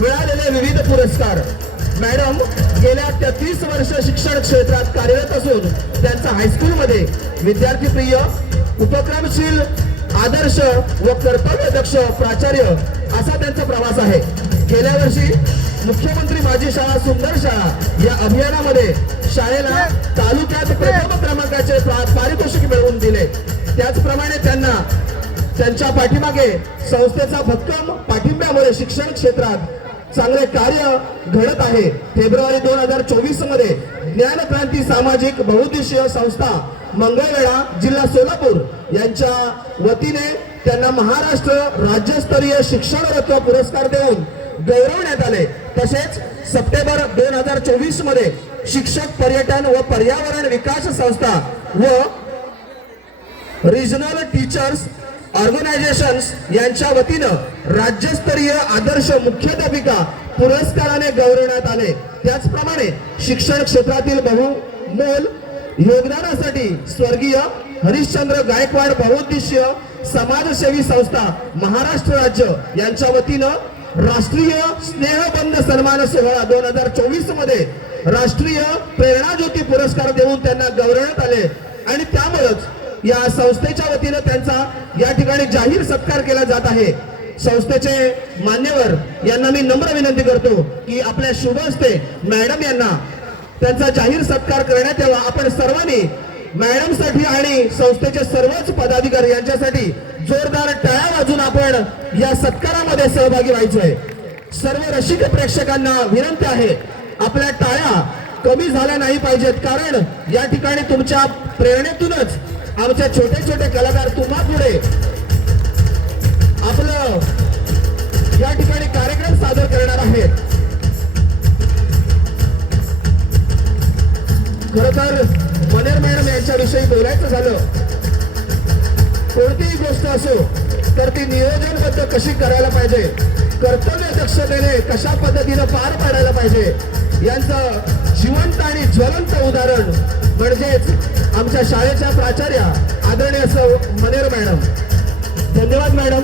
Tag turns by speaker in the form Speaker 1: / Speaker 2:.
Speaker 1: मिळालेले विविध पुरस्कार. मॅडम गेल्या तेहतीस वर्ष शिक्षण क्षेत्रात कार्यरत असून त्यांचा हायस्कूलमध्ये विद्यार्थीप्रिय उपक्रमशील आदर्श व कर्तव्यदक्ष प्राचार्य असा त्यांचा प्रवास आहे. गेल्या वर्षी मुख्यमंत्री माझी शाळा सुंदर शाळा या अभियानामध्ये शाळेला तालुक्यात प्रथम क्रमांकाचे पारितोषिक मिळवून दिले. त्याचप्रमाणे त्यांना त्यांच्या पाठीमागे संस्थेचा भक्कम पाठिंब्यामुळे शिक्षण क्षेत्रात चांगले कार्य घडत आहे. फेब्रुवारी दोन हजार चोवीसमध्ये ज्ञान क्रांती सामाजिक बहुउद्देशीय संस्था मंगळवेढा जिल्हा सोलापूर यांच्या वतीने त्यांना महाराष्ट्र राज्यस्तरीय शिक्षण रत्न पुरस्कार देऊन गौरवण्यात आले. तसेच सप्टेंबर दोन हजार चोवीसमध्ये शिक्षक पर्यटन व पर्यावरण विकास संस्था व रिजनल टीचर्स ऑर्गनायझेशन्स यांच्या वतीनं राज्यस्तरीय आदर्श मुख्याध्यापिका पुरस्काराने गौरवण्यात आले. त्याचप्रमाणे शिक्षण क्षेत्रातील बहुमोल योगदानासाठी स्वर्गीय हरिश्चंद्र गायकवाड बहुउद्देशीय समाजसेवी संस्था महाराष्ट्र राज्य यांच्या वतीनं राष्ट्रीय स्नेहबंध सन्मान सोहळा दोन हजार चोवीसमध्ये राष्ट्रीय प्रेरणा ज्योती पुरस्कार देऊन त्यांना गौरवण्यात आले. आणि त्यामुळेच या संस्थेच्या वतीनं त्यांचा या ठिकाणी जाहीर सत्कार केला जात आहे. संस्थेचे मान्यवर यांना मी नम्र विनंती करतो की आपल्या शुभ हस्ते मॅडम यांना त्यांचा जाहीर सत्कार करण्यात यावा. आपण सर्वांनी मॅडमसाठी आणि संस्थेचे सर्वच पदाधिकारी यांच्यासाठी जोरदार टाळ्या वाजून आपण या सत्कारामध्ये सहभागी व्हायचोय. सर्व रसिक प्रेक्षकांना विनंती आहे आपल्या टाळ्या कमी झाल्या नाही पाहिजेत. कारण या ठिकाणी तुमच्या प्रेरणेतूनच आमच्या छोटे छोटे कलाकार तुम्हा पुढे. आपलं या ठिकाणी कार्यक्रम सादर करणार आहेत. खर तर मनेर मॅडम यांच्याविषयी बोलायचं झालं. कोणतीही गोष्ट असो तर ती नियोजनबद्ध कशी करायला पाहिजे कर्तव्य दक्षतेने कशा पद्धतीनं पार पाडायला पाहिजे यांचं जिवंत आणि ज्वलंत उदाहरण म्हणजेच आमच्या शाळेच्या प्राचार्या आदरणीय असं मनेर मॅडम. धन्यवाद मॅडम.